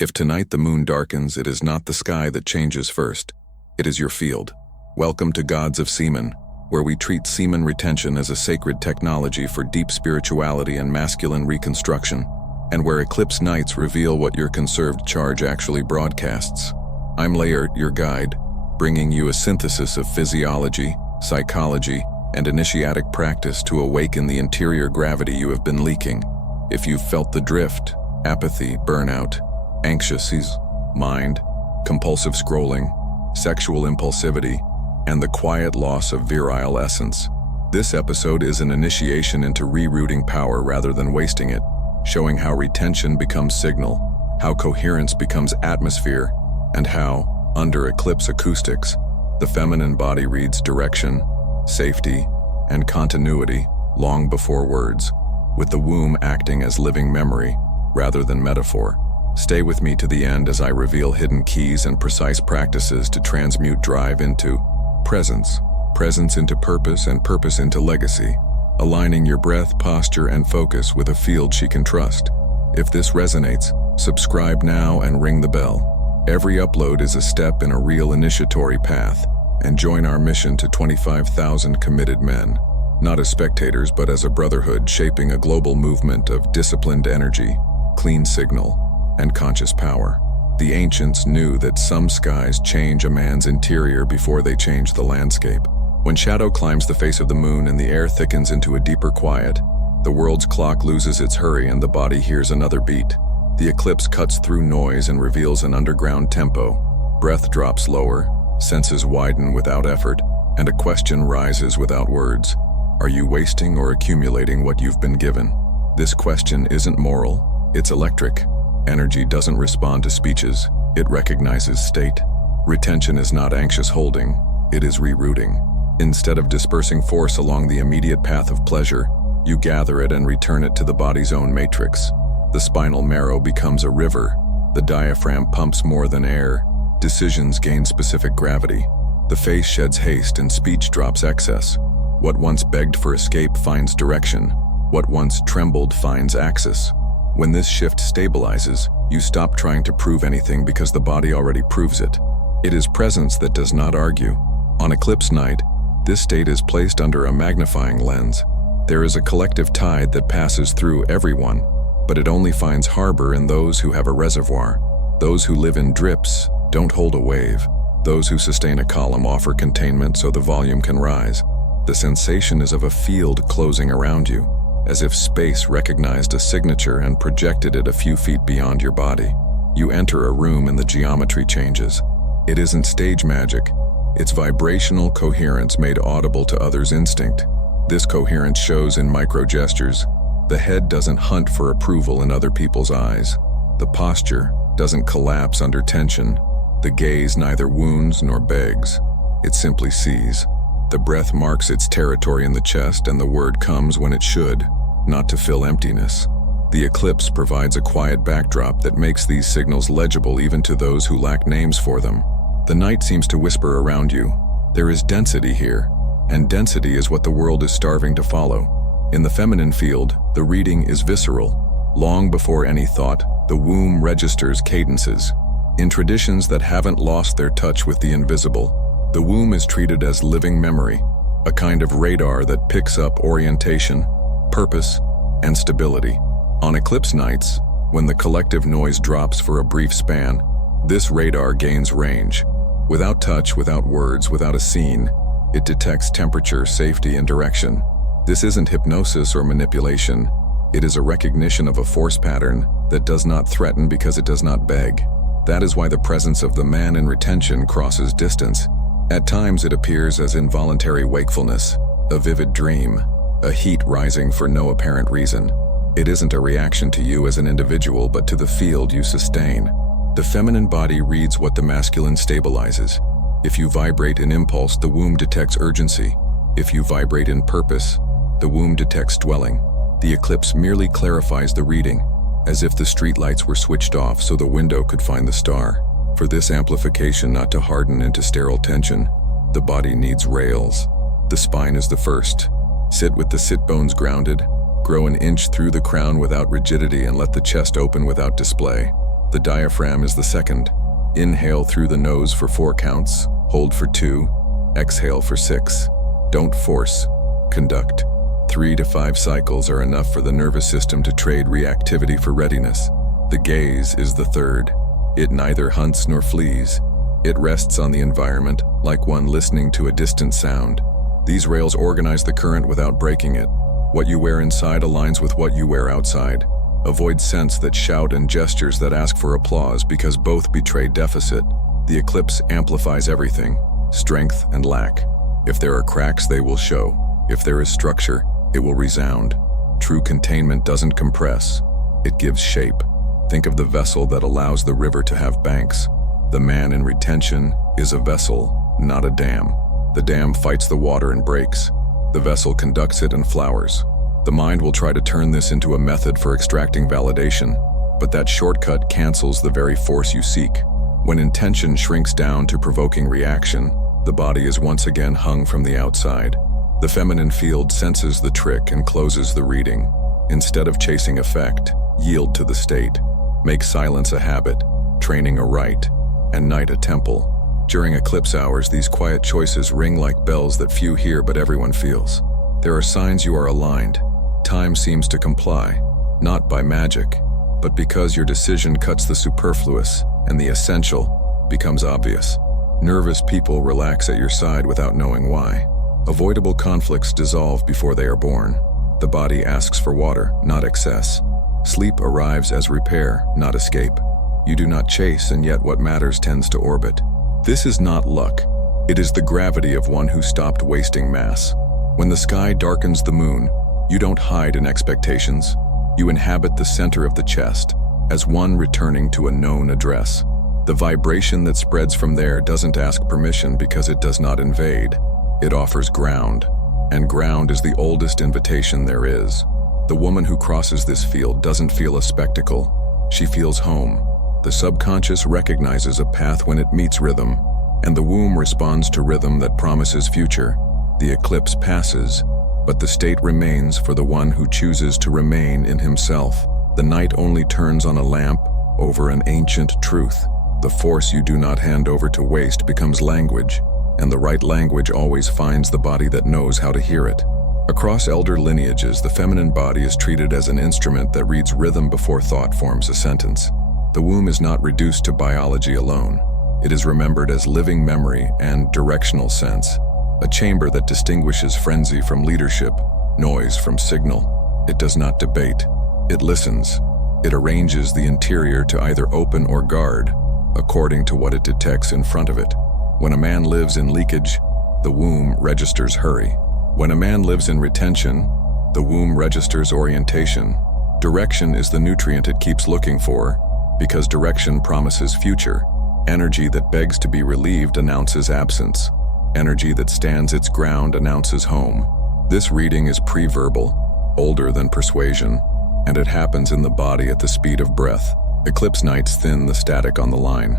If tonight the moon darkens, it is not the sky that changes first. It is your field. Welcome to Gods of Semen, where we treat semen retention as a sacred technology for deep spirituality and masculine reconstruction, and where eclipse nights reveal what your conserved charge actually broadcasts. I'm Layert, your guide, bringing you a synthesis of physiology, psychology, and initiatic practice to awaken the interior gravity you have been leaking. If you've felt the drift, apathy, burnout, anxious mind, compulsive scrolling, sexual impulsivity, and the quiet loss of virile essence, this episode is an initiation into rerouting power rather than wasting it, showing how retention becomes signal, how coherence becomes atmosphere, and how, under eclipse acoustics, the feminine body reads direction, safety, and continuity long before words, with the womb acting as living memory rather than metaphor. Stay with me to the end as I reveal hidden keys and precise practices to transmute drive into presence, presence into purpose, and purpose into legacy, aligning your breath, posture, and focus with a field she can trust. If this resonates, subscribe now and ring the bell. Every upload is a step in a real initiatory path, and join our mission to 25,000 committed men, not as spectators but as a brotherhood shaping a global movement of disciplined energy, clean signal, and conscious power. The ancients knew that some skies change a man's interior before they change the landscape. When shadow climbs the face of the moon and the air thickens into a deeper quiet, the world's clock loses its hurry and the body hears another beat. The eclipse cuts through noise and reveals an underground tempo. Breath drops lower, senses widen without effort, and a question rises without words. Are you wasting or accumulating what you've been given? This question isn't moral, it's electric. Energy doesn't respond to speeches, it recognizes state. Retention is not anxious holding, it is rerouting. Instead of dispersing force along the immediate path of pleasure, you gather it and return it to the body's own matrix. The spinal marrow becomes a river, the diaphragm pumps more than air, decisions gain specific gravity, the face sheds haste and speech drops excess. What once begged for escape finds direction, what once trembled finds axis. When this shift stabilizes, you stop trying to prove anything because the body already proves it. It is presence that does not argue. On eclipse night, this state is placed under a magnifying lens. There is a collective tide that passes through everyone, but it only finds harbor in those who have a reservoir. Those who live in drips don't hold a wave. Those who sustain a column offer containment so the volume can rise. The sensation is of a field closing around you, as if space recognized a signature and projected it a few feet beyond your body. You enter a room and the geometry changes. It isn't stage magic, it's vibrational coherence made audible to others' instinct. This coherence shows in micro gestures. The head doesn't hunt for approval in other people's eyes. The posture doesn't collapse under tension. The gaze neither wounds nor begs. It simply sees. The breath marks its territory in the chest and the word comes when it should, not to fill emptiness. The eclipse provides a quiet backdrop that makes these signals legible even to those who lack names for them. The night seems to whisper around you. There is density here, and density is what the world is starving to follow. In the feminine field, the reading is visceral. Long before any thought, the womb registers cadences. In traditions that haven't lost their touch with the invisible, the womb is treated as living memory, a kind of radar that picks up orientation, purpose, and stability. On eclipse nights, when the collective noise drops for a brief span, this radar gains range. Without touch, without words, without a scene, it detects temperature, safety, and direction. This isn't hypnosis or manipulation. It is a recognition of a force pattern that does not threaten because it does not beg. That is why the presence of the man in retention crosses distance. At times it appears as involuntary wakefulness, a vivid dream, a heat rising for no apparent reason. It isn't a reaction to you as an individual but to the field you sustain. The feminine body reads what the masculine stabilizes. If you vibrate in impulse, the womb detects urgency. If you vibrate in purpose, the womb detects dwelling. The eclipse merely clarifies the reading, as if the streetlights were switched off so the window could find the star. For this amplification not to harden into sterile tension, the body needs rails. The spine is the first. Sit with the sit bones grounded, grow an inch through the crown without rigidity, and let the chest open without display. The diaphragm is the second. Inhale through the nose for 4 counts, hold for 2, exhale for 6. Don't force, conduct. 3 to 5 cycles are enough for the nervous system to trade reactivity for readiness. The gaze is the third. It neither hunts nor flees. It rests on the environment, like one listening to a distant sound. These rails organize the current without breaking it. What you wear inside aligns with what you wear outside. Avoid scents that shout and gestures that ask for applause because both betray deficit. The eclipse amplifies everything, strength and lack. If there are cracks, they will show. If there is structure, it will resound. True containment doesn't compress, it gives shape. Think of the vessel that allows the river to have banks. The man in retention is a vessel, not a dam. The dam fights the water and breaks. The vessel conducts it and flowers. The mind will try to turn this into a method for extracting validation, but that shortcut cancels the very force you seek. When intention shrinks down to provoking reaction, the body is once again hung from the outside. The feminine field senses the trick and closes the reading. Instead of chasing effect, yield to the state. Make silence a habit, training a rite, and night a temple. During eclipse hours, these quiet choices ring like bells that few hear but everyone feels. There are signs you are aligned. Time seems to comply, not by magic, but because your decision cuts the superfluous and the essential becomes obvious. Nervous people relax at your side without knowing why. Avoidable conflicts dissolve before they are born. The body asks for water, not excess. Sleep arrives as repair, not escape. You do not chase, and yet what matters tends to orbit. This is not luck. It is the gravity of one who stopped wasting mass. When the sky darkens the moon, you don't hide in expectations. You inhabit the center of the chest, as one returning to a known address. The vibration that spreads from there doesn't ask permission because it does not invade. It offers ground, and ground is the oldest invitation there is. The woman who crosses this field doesn't feel a spectacle. She feels home. The subconscious recognizes a path when it meets rhythm, and the womb responds to rhythm that promises future. The eclipse passes, but the state remains for the one who chooses to remain in himself. The night only turns on a lamp over an ancient truth. The force you do not hand over to waste becomes language, and the right language always finds the body that knows how to hear it. Across elder lineages, the feminine body is treated as an instrument that reads rhythm before thought forms a sentence. The womb is not reduced to biology alone. It is remembered as living memory and directional sense, a chamber that distinguishes frenzy from leadership, noise from signal. It does not debate. It listens. It arranges the interior to either open or guard, according to what it detects in front of it. When a man lives in leakage, the womb registers hurry. When a man lives in retention, the womb registers orientation. Direction is the nutrient it keeps looking for, because direction promises future. Energy that begs to be relieved announces absence. Energy that stands its ground announces home. This reading is pre-verbal, older than persuasion, and it happens in the body at the speed of breath. Eclipse nights thin the static on the line.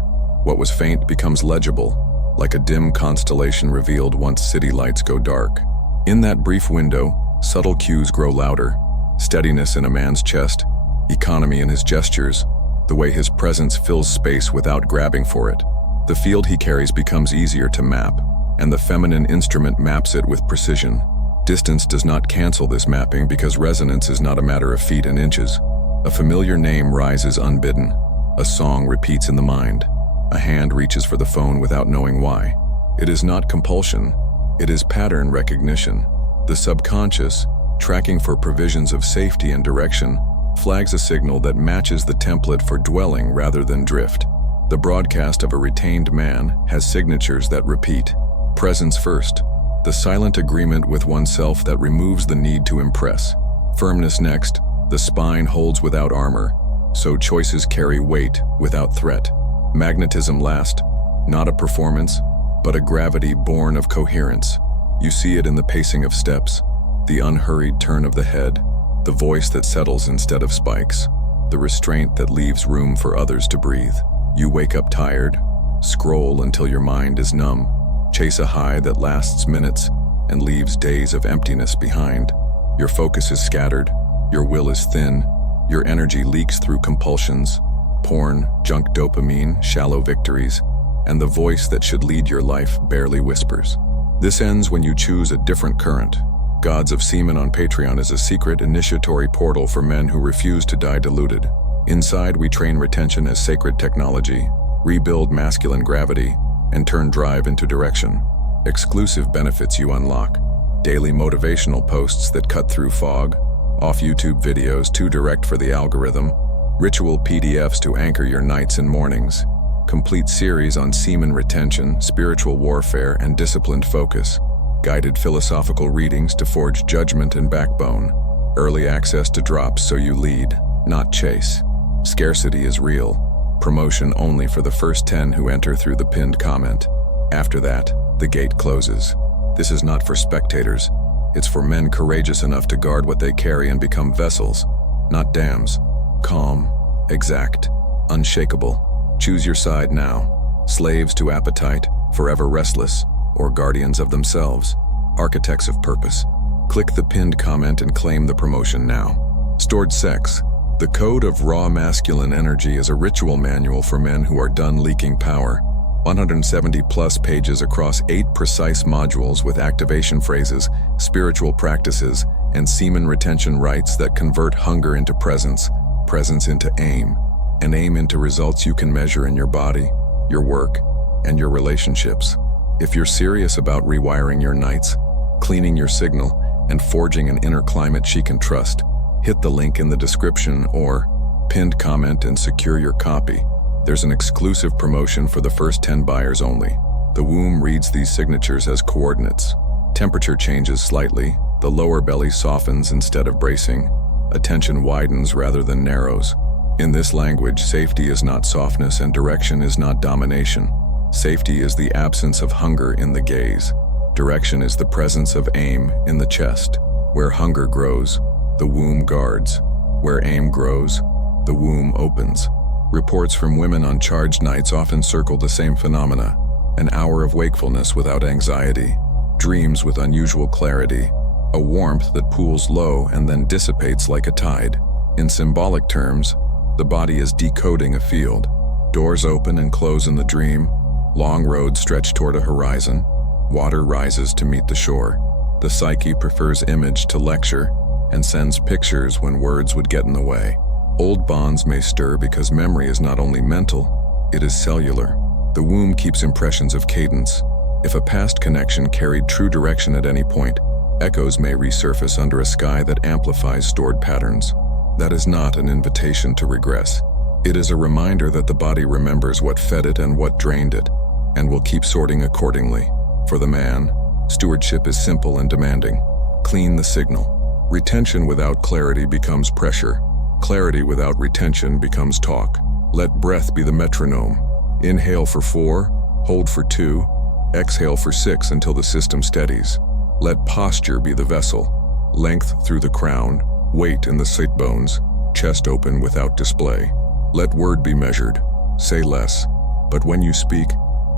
What was faint becomes legible, like a dim constellation revealed once city lights go dark. In that brief window, subtle cues grow louder. Steadiness in a man's chest, economy in his gestures, the way his presence fills space without grabbing for it. The field he carries becomes easier to map, and the feminine instrument maps it with precision. Distance does not cancel this mapping because resonance is not a matter of feet and inches. A familiar name rises unbidden. A song repeats in the mind. A hand reaches for the phone without knowing why. It is not compulsion. It is pattern recognition. The subconscious, tracking for provisions of safety and direction, flags a signal that matches the template for dwelling rather than drift. The broadcast of a retained man has signatures that repeat. Presence first, the silent agreement with oneself that removes the need to impress. Firmness next, the spine holds without armor, so choices carry weight without threat. Magnetism last, not a performance, but a gravity born of coherence. You see it in the pacing of steps, the unhurried turn of the head, the voice that settles instead of spikes, the restraint that leaves room for others to breathe. You wake up tired, scroll until your mind is numb, chase a high that lasts minutes and leaves days of emptiness behind. Your focus is scattered, your will is thin, your energy leaks through compulsions, porn, junk dopamine, shallow victories, and the voice that should lead your life barely whispers. This ends when you choose a different current. Gods of Semen on Patreon is a secret initiatory portal for men who refuse to die diluted. Inside, we train retention as sacred technology, rebuild masculine gravity, and turn drive into direction. Exclusive benefits you unlock: daily motivational posts that cut through fog, off YouTube videos too direct for the algorithm, ritual PDFs to anchor your nights and mornings, complete series on semen retention, spiritual warfare, and disciplined focus, guided philosophical readings to forge judgment and backbone, early access to drops so you lead, not chase. Scarcity is real. Promotion only for the first 10 who enter through the pinned comment. After that, the gate closes. This is not for spectators. It's for men courageous enough to guard what they carry and become vessels, not dams. Calm, exact, unshakable. Choose your side now. Slaves to appetite, forever restless, or guardians of themselves, architects of purpose. Click the pinned comment and claim the promotion now. Stored sex. The Code of Raw Masculine Energy is a ritual manual for men who are done leaking power. 170+ pages across 8 precise modules with activation phrases, spiritual practices, and semen retention rites that convert hunger into presence, presence into aim, and aim into results you can measure in your body, your work, and your relationships. If you're serious about rewiring your nights, cleaning your signal, and forging an inner climate she can trust, hit the link in the description or pinned comment and secure your copy. There's an exclusive promotion for the first 10 buyers only. The womb reads these signatures as coordinates. Temperature changes slightly, the lower belly softens instead of bracing, attention widens rather than narrows. In this language, safety is not softness and direction is not domination. Safety is the absence of hunger in the gaze. Direction is the presence of aim in the chest. Where hunger grows, the womb guards. Where aim grows, the womb opens. Reports from women on charged nights often circle the same phenomena: an hour of wakefulness without anxiety, dreams with unusual clarity, a warmth that pools low and then dissipates like a tide. In symbolic terms, the body is decoding a field. Doors open and close in the dream, long roads stretch toward a horizon, water rises to meet the shore. The psyche prefers image to lecture and sends pictures when words would get in the way. Old bonds may stir because memory is not only mental, it is cellular. The womb keeps impressions of cadence. If a past connection carried true direction at any point, echoes may resurface under a sky that amplifies stored patterns. That is not an invitation to regress. It is a reminder that the body remembers what fed it and what drained it, and will keep sorting accordingly. For the man, stewardship is simple and demanding. Clean the signal. Retention without clarity becomes pressure. Clarity without retention becomes talk. Let breath be the metronome. Inhale for 4, hold for 2, exhale for 6 until the system steadies. Let posture be the vessel. Length through the crown, weight in the sit bones, chest open without display. Let word be measured. Say less, but when you speak,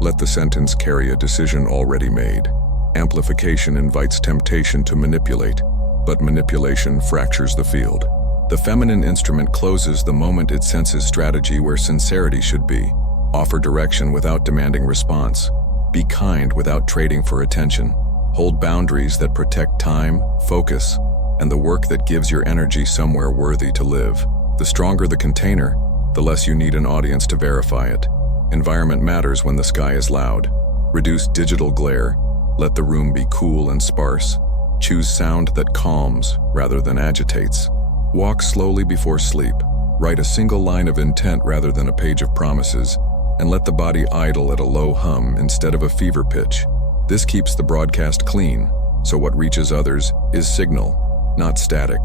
let the sentence carry a decision already made. Amplification invites temptation to manipulate, but manipulation fractures the field. The feminine instrument closes the moment it senses strategy where sincerity should be. Offer direction without demanding response. Be kind without trading for attention. Hold boundaries that protect time, focus, and the work that gives your energy somewhere worthy to live. The stronger the container, the less you need an audience to verify it. Environment matters when the sky is loud. Reduce digital glare. Let the room be cool and sparse. Choose sound that calms rather than agitates. Walk slowly before sleep. Write a single line of intent rather than a page of promises, and let the body idle at a low hum instead of a fever pitch. This keeps the broadcast clean, so what reaches others is signal, not static.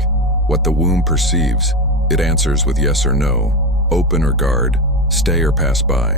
What the womb perceives, it answers with yes or no, open or guard, stay or pass by.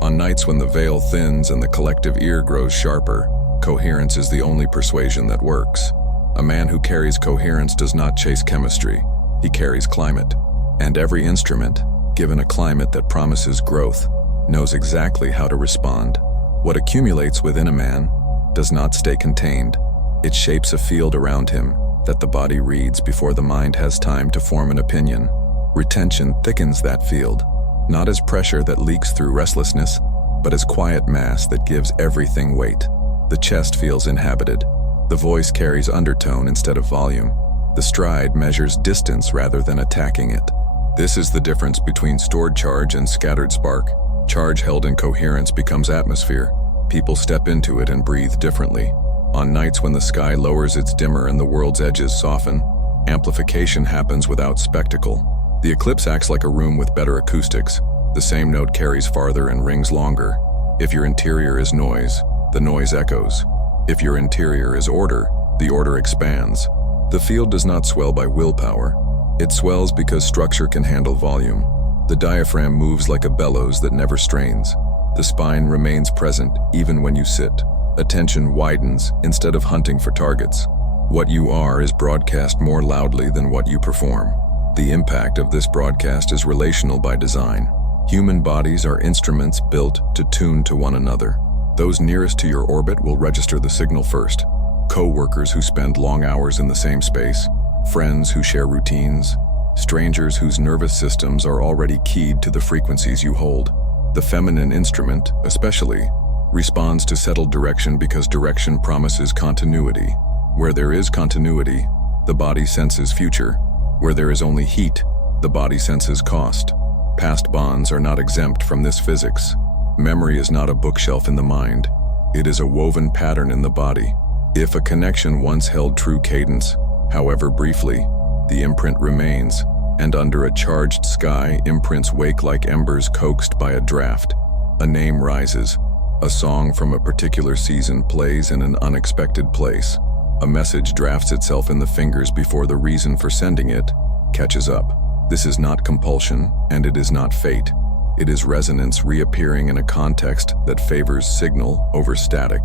On nights when the veil thins and the collective ear grows sharper, coherence is the only persuasion that works. A man who carries coherence does not chase chemistry, he carries climate. And every instrument, given a climate that promises growth, knows exactly how to respond. What accumulates within a man does not stay contained. It shapes a field around him that the body reads before the mind has time to form an opinion. Retention thickens that field. not as pressure that leaks through restlessness, but as quiet mass that gives everything weight. The chest feels inhabited. The voice carries undertone instead of volume. The stride measures distance rather than attacking it. This is the difference between stored charge and scattered spark. Charge held in coherence becomes atmosphere. People step into it and breathe differently. On nights when the sky lowers its dimmer and the world's edges soften, amplification happens without spectacle. The eclipse acts like a room with better acoustics. The same note carries farther and rings longer. If your interior is noise, the noise echoes. If your interior is order, the order expands. The field does not swell by willpower. It swells because structure can handle volume. The diaphragm moves like a bellows that never strains. The spine remains present even when you sit. Attention widens instead of hunting for targets. What you are is broadcast more loudly than what you perform. The impact of this broadcast is relational by design. Human bodies are instruments built to tune to one another. Those nearest to your orbit will register the signal first. Co-workers who spend long hours in the same space, friends who share routines, strangers whose nervous systems are already keyed to the frequencies you hold. The feminine instrument, especially, responds to settled direction because direction promises continuity. Where there is continuity, the body senses future. Where there is only heat, the body senses cost. Past bonds are not exempt from this physics. Memory is not a bookshelf in the mind. It is a woven pattern in the body. If a connection once held true cadence, however briefly, the imprint remains, and under a charged sky, imprints wake like embers coaxed by a draft. A name rises. A song from a particular season plays in an unexpected place. A message drafts itself in the fingers before the reason for sending it catches up. This is not compulsion, and it is not fate. It is resonance reappearing in a context that favors signal over static.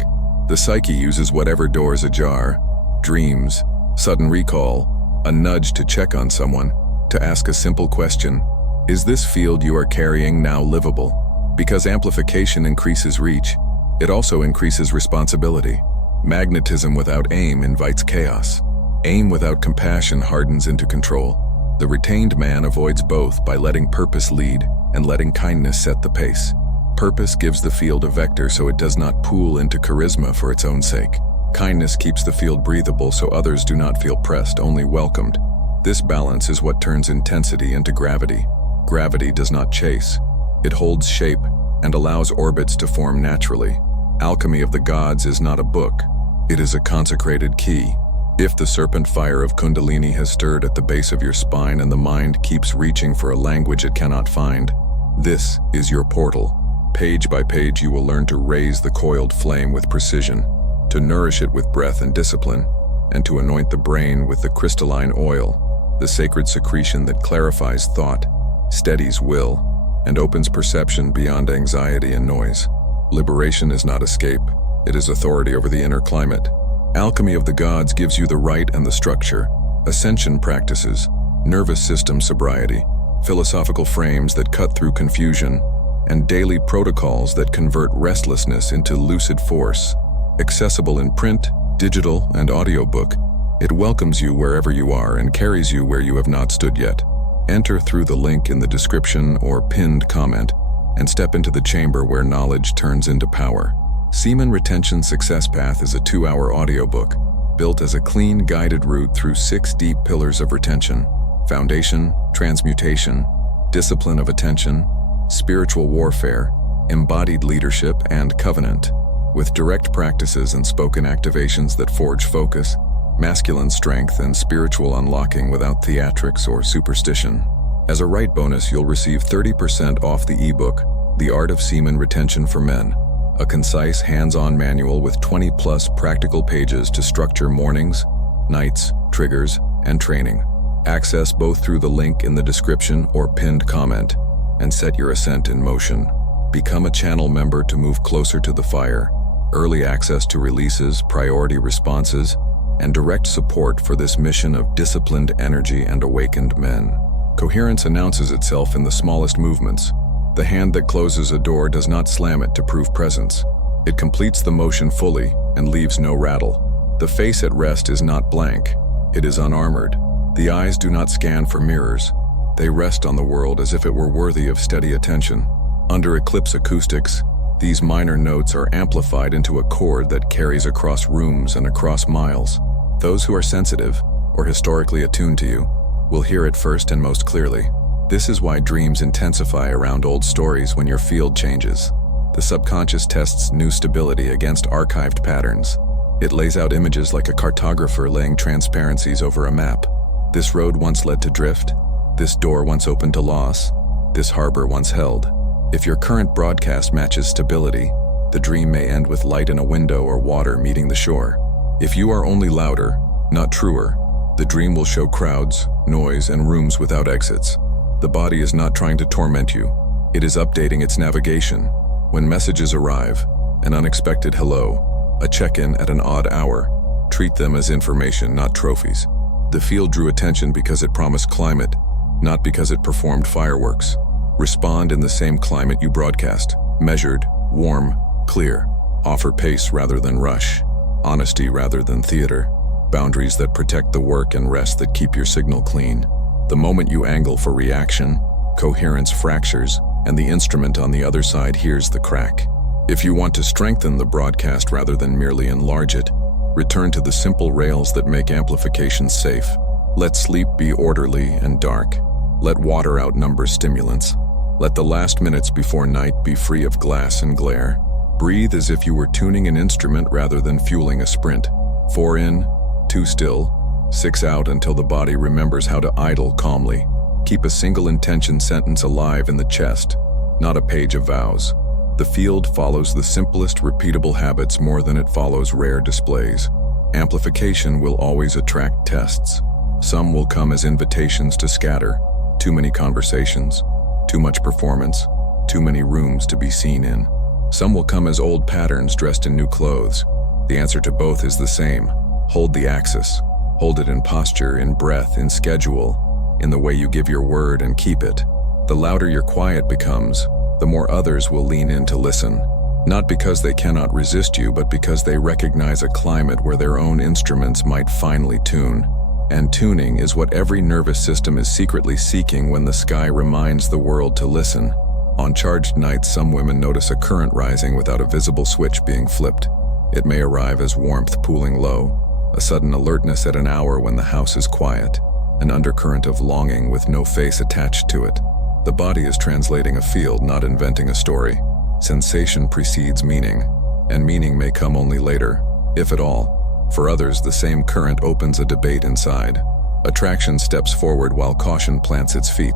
The psyche uses whatever doors ajar, dreams, sudden recall, a nudge to check on someone, to ask a simple question: is this field you are carrying now livable? Because amplification increases reach, it also increases responsibility. Magnetism without aim invites chaos. Aim without compassion hardens into control. The retained man avoids both by letting purpose lead and letting kindness set the pace. Purpose gives the field a vector so it does not pool into charisma for its own sake. Kindness keeps the field breathable so others do not feel pressed, only welcomed. This balance is what turns intensity into gravity. Gravity does not chase. It holds shape and allows orbits to form naturally. Alchemy of the Gods is not a book. It is a consecrated key. If the serpent fire of Kundalini has stirred at the base of your spine and the mind keeps reaching for a language it cannot find, this is your portal. Page by page you will learn to raise the coiled flame with precision, to nourish it with breath and discipline, and to anoint the brain with the crystalline oil, the sacred secretion that clarifies thought, steadies will, and opens perception beyond anxiety and noise. Liberation is not escape, it is authority over the inner climate. Alchemy of the Gods gives you the rite and the structure, ascension practices, nervous system sobriety, philosophical frames that cut through confusion, and daily protocols that convert restlessness into lucid force. Accessible in print, digital, and audiobook, it welcomes you wherever you are and carries you where you have not stood yet. Enter through the link in the description or pinned comment and step into the chamber where knowledge turns into power. Semen Retention Success Path is a 2-hour audiobook built as a clean, guided route through 6 deep pillars of retention: foundation, transmutation, discipline of attention, spiritual warfare, embodied leadership, and covenant, with direct practices and spoken activations that forge focus, masculine strength, and spiritual unlocking without theatrics or superstition. As a write bonus, you'll receive 30% off the ebook, The Art of Semen Retention for Men, a concise, hands-on manual with 20+ practical pages to structure mornings, nights, triggers, and training. Access both through the link in the description or pinned comment, and set your ascent in motion. Become a channel member to move closer to the fire. Early access to releases, priority responses, and direct support for this mission of disciplined energy and awakened men. Coherence announces itself in the smallest movements. The hand that closes a door does not slam it to prove presence. It completes the motion fully and leaves no rattle. The face at rest is not blank. It is unarmored. The eyes do not scan for mirrors. They rest on the world as if it were worthy of steady attention. Under Eclipse acoustics, these minor notes are amplified into a chord that carries across rooms and across miles. Those who are sensitive, or historically attuned to you, will hear it first and most clearly. This is why dreams intensify around old stories when your field changes. The subconscious tests new stability against archived patterns. It lays out images like a cartographer laying transparencies over a map. This road once led to drift. This door once opened to loss. This harbor once held. If your current broadcast matches stability, the dream may end with light in a window or water meeting the shore. If you are only louder, not truer, the dream will show crowds, noise, and rooms without exits. The body is not trying to torment you. It is updating its navigation. When messages arrive, an unexpected hello, a check-in at an odd hour, treat them as information, not trophies. The field drew attention because it promised climate, not because it performed fireworks. Respond in the same climate you broadcast. Measured, warm, clear. Offer pace rather than rush. Honesty rather than theater. Boundaries that protect the work and rest that keep your signal clean. The moment you angle for reaction, coherence fractures, and the instrument on the other side hears the crack. If you want to strengthen the broadcast rather than merely enlarge it, return to the simple rails that make amplification safe. Let sleep be orderly and dark. Let water outnumber stimulants. Let the last minutes before night be free of glass and glare. Breathe as if you were tuning an instrument rather than fueling a sprint. 4 in, 2 still, 6 out until the body remembers how to idle calmly. Keep a single intention sentence alive in the chest, not a page of vows. The field follows the simplest repeatable habits more than it follows rare displays. Amplification will always attract tests. Some will come as invitations to scatter. Too many conversations, too much performance, too many rooms to be seen in. Some will come as old patterns dressed in new clothes. The answer to both is the same. Hold the axis. Hold it in posture, in breath, in schedule, in the way you give your word and keep it. The louder your quiet becomes, the more others will lean in to listen. Not because they cannot resist you, but because they recognize a climate where their own instruments might finally tune. And tuning is what every nervous system is secretly seeking when the sky reminds the world to listen. On charged nights, some women notice a current rising without a visible switch being flipped. It may arrive as warmth pooling low, a sudden alertness at an hour when the house is quiet, an undercurrent of longing with no face attached to it. The body is translating a field, not inventing a story. Sensation precedes meaning, and meaning may come only later, if at all. For others, the same current opens a debate inside. Attraction steps forward while caution plants its feet.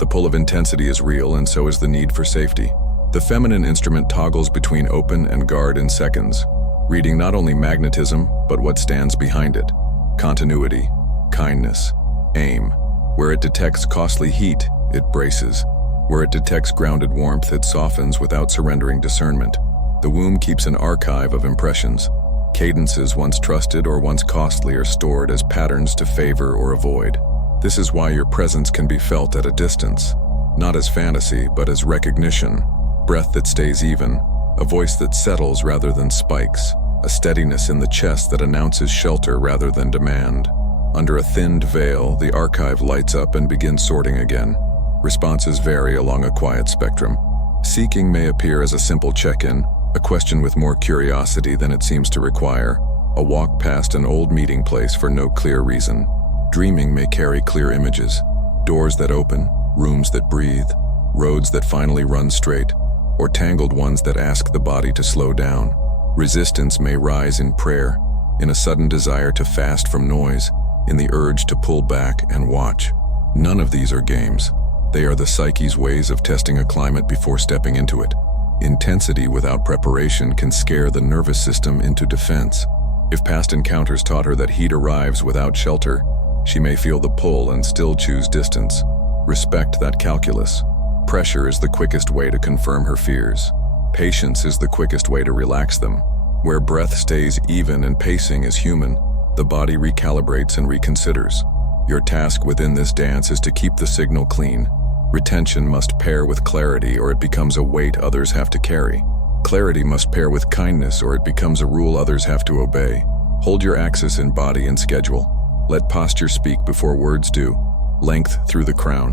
The pull of intensity is real, and so is the need for safety. The feminine instrument toggles between open and guard in seconds, reading not only magnetism, but what stands behind it. Continuity, kindness, aim. Where it detects costly heat, it braces. Where it detects grounded warmth, it softens without surrendering discernment. The womb keeps an archive of impressions. Cadences once trusted or once costly are stored as patterns to favor or avoid. This is why your presence can be felt at a distance, not as fantasy, but as recognition. Breath that stays even, a voice that settles rather than spikes, a steadiness in the chest that announces shelter rather than demand. Under a thinned veil, the archive lights up and begins sorting again. Responses vary along a quiet spectrum. Seeking may appear as a simple check-in, a question with more curiosity than it seems to require, a walk past an old meeting place for no clear reason. Dreaming may carry clear images, doors that open, rooms that breathe, roads that finally run straight, or tangled ones that ask the body to slow down. Resistance may rise in prayer, in a sudden desire to fast from noise, in the urge to pull back and watch. None of these are games. They are the psyche's ways of testing a climate before stepping into it. Intensity without preparation can scare the nervous system into defense. If past encounters taught her that heat arrives without shelter, she may feel the pull and still choose distance. Respect that calculus. Pressure is the quickest way to confirm her fears. Patience is the quickest way to relax them. Where breath stays even and pacing is human, the body recalibrates and reconsiders. Your task within this dance is to keep the signal clean. Retention must pair with clarity or it becomes a weight others have to carry. Clarity must pair with kindness or it becomes a rule others have to obey. Hold your axis in body and schedule. Let posture speak before words do. Length through the crown.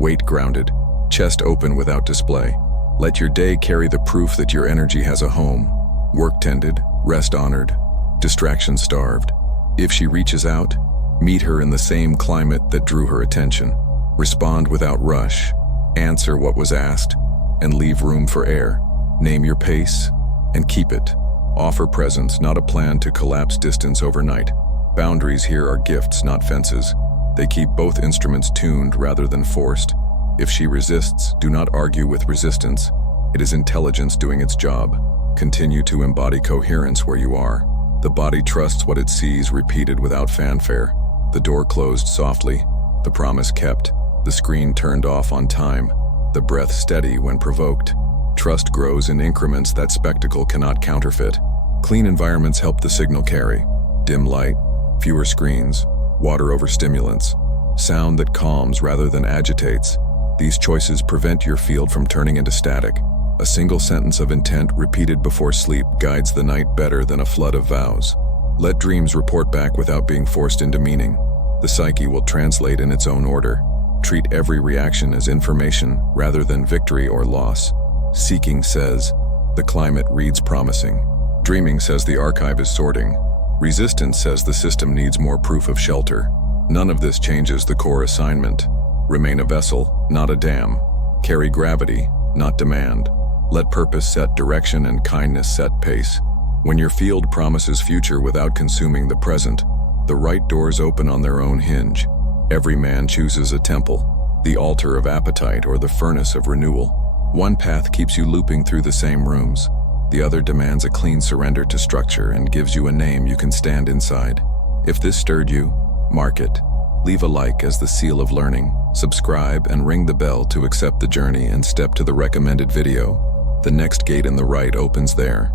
Weight grounded, chest open without display. Let your day carry the proof that your energy has a home. Work tended, rest honored, distraction starved. If she reaches out, meet her in the same climate that drew her attention. Respond without rush. Answer what was asked, and leave room for air. Name your pace, and keep it. Offer presence, not a plan to collapse distance overnight. Boundaries here are gifts, not fences. They keep both instruments tuned rather than forced. If she resists, do not argue with resistance. It is intelligence doing its job. Continue to embody coherence where you are. The body trusts what it sees, repeated without fanfare. The door closed softly, the promise kept, the screen turned off on time, the breath steady when provoked. Trust grows in increments that spectacle cannot counterfeit. Clean environments help the signal carry. Dim light, fewer screens, water over stimulants, sound that calms rather than agitates. These choices prevent your field from turning into static. A single sentence of intent repeated before sleep guides the night better than a flood of vows. Let dreams report back without being forced into meaning. The psyche will translate in its own order. Treat every reaction as information rather than victory or loss. Seeking says, the climate reads promising. Dreaming says the archive is sorting. Resistance says the system needs more proof of shelter. None of this changes the core assignment. Remain a vessel, not a dam. Carry gravity, not demand. Let purpose set direction and kindness set pace. When your field promises future without consuming the present, the right doors open on their own hinge. Every man chooses a temple, the altar of appetite or the furnace of renewal. One path keeps you looping through the same rooms. The other demands a clean surrender to structure and gives you a name you can stand inside. If this stirred you, mark it. Leave a like as the seal of learning. Subscribe and ring the bell to accept the journey and step to the recommended video. The next gate in the right opens there.